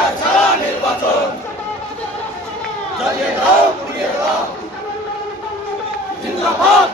বিচার ছাড়া নির্বাচন জ্বালিয়ে দাও পুড়িয়ে দাও জিন্দাবাদ।